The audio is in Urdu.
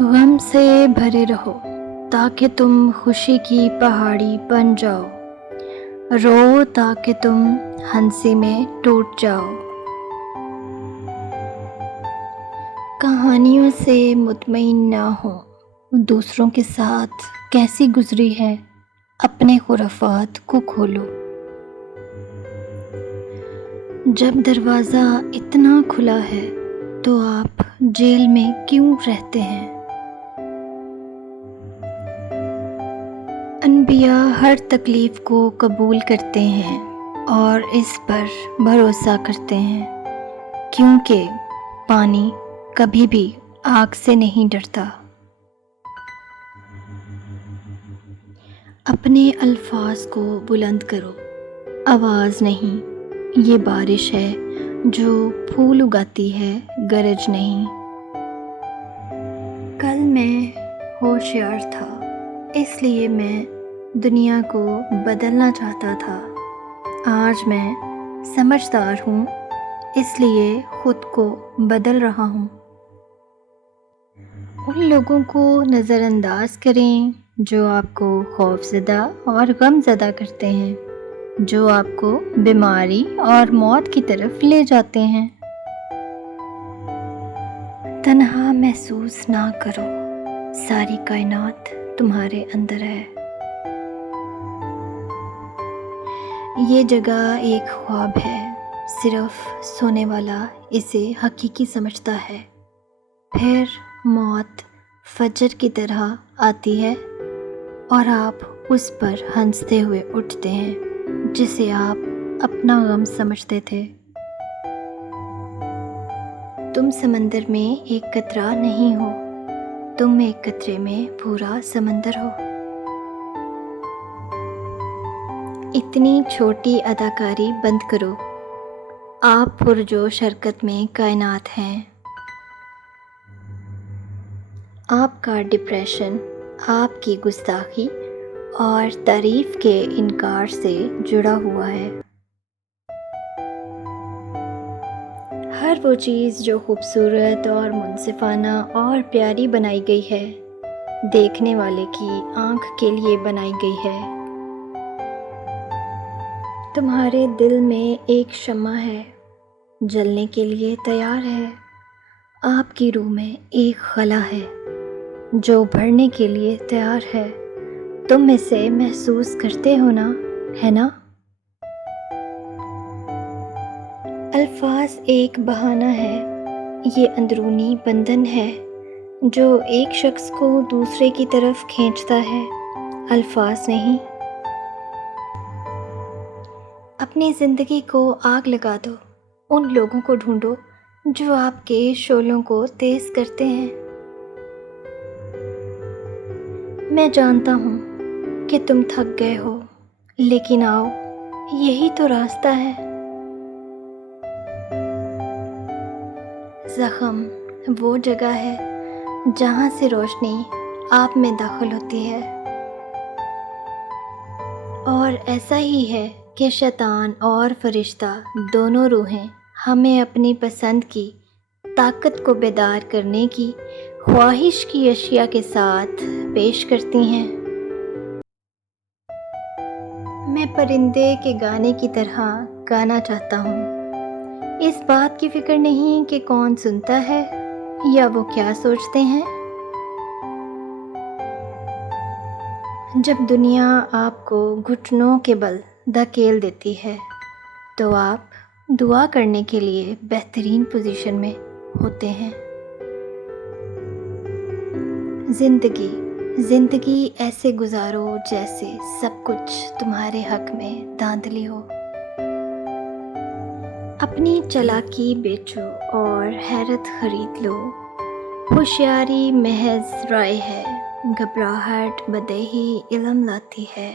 غم سے بھرے رہو تاکہ تم خوشی کی پہاڑی بن جاؤ، رو تاکہ تم ہنسی میں ٹوٹ جاؤ۔ کہانیوں سے مطمئن نہ ہو دوسروں کے ساتھ کیسی گزری ہے، اپنے خرافات کو کھولو۔ جب دروازہ اتنا کھلا ہے تو آپ جیل میں کیوں رہتے ہیں؟ انبیاء ہر تکلیف کو قبول کرتے ہیں اور اس پر بھروسہ کرتے ہیں، کیونکہ پانی کبھی بھی آگ سے نہیں ڈرتا۔ اپنے الفاظ کو بلند کرو، آواز نہیں، یہ بارش ہے جو پھول اگاتی ہے، گرج نہیں۔ کل میں ہوشیار تھا، اس لیے میں دنیا کو بدلنا چاہتا تھا۔ آج میں سمجھدار ہوں، اس لیے خود کو بدل رہا ہوں۔ ان لوگوں کو نظر انداز کریں جو آپ کو خوف زدہ اور غم زدہ کرتے ہیں، جو آپ کو بیماری اور موت کی طرف لے جاتے ہیں۔ تنہا محسوس نہ کرو، ساری کائنات تمہارے اندر ہے۔ یہ جگہ ایک خواب ہے، صرف سونے والا اسے حقیقی سمجھتا ہے۔ پھر موت فجر کی طرح آتی ہے اور آپ اس پر ہنستے ہوئے اٹھتے ہیں جسے آپ اپنا غم سمجھتے تھے۔ تم سمندر میں ایک قطرہ نہیں ہو، تم ایک قطرے میں پورا سمندر ہو۔ اتنی چھوٹی اداکاری بند کرو، آپ پرجوش حرکت میں کائنات ہیں۔ آپ کا ڈپریشن آپ کی گستاخی اور تعریف کے انکار سے جڑا ہوا ہے۔ ہر وہ چیز جو خوبصورت اور منصفانہ اور پیاری بنائی گئی ہے، دیکھنے والے کی آنکھ کے لیے بنائی گئی ہے۔ تمہارے دل میں ایک شمع ہے، جلنے کے لیے تیار ہے۔ آپ کی روح میں ایک خلا ہے جو بڑھنے کے لیے تیار ہے۔ تم اسے محسوس کرتے ہو نا، ہے نا؟ الفاظ ایک بہانہ ہے، یہ اندرونی بندھن ہے جو ایک شخص کو دوسرے کی طرف کھینچتا ہے، الفاظ نہیں۔ اپنی زندگی کو آگ لگا دو، ان لوگوں کو ڈھونڈو جو آپ کے شعلوں کو تیز کرتے ہیں۔ میں جانتا ہوں کہ تم تھک گئے ہو، لیکن آؤ، یہی تو راستہ ہے۔ زخم وہ جگہ ہے جہاں سے روشنی آپ میں داخل ہوتی ہے، اور ایسا ہی ہے کہ شیطان اور فرشتہ دونوں روحیں ہمیں اپنی پسند کی طاقت کو بیدار کرنے کی خواہش کی اشیاء کے ساتھ پیش کرتی ہیں۔ میں پرندے کے گانے کی طرح گانا چاہتا ہوں، اس بات کی فکر نہیں کہ کون سنتا ہے یا وہ کیا سوچتے ہیں۔ جب دنیا آپ کو گھٹنوں کے بل دھکیل دیتی ہے تو آپ دعا کرنے کے لیے بہترین پوزیشن میں ہوتے ہیں۔ زندگی ایسے گزارو جیسے سب کچھ تمہارے حق میں دھاندلی ہو۔ اپنی چالاکی بیچو اور حیرت خرید لو، ہوشیاری محض رائے ہے، گھبراہٹ بدہی علم لاتی ہے۔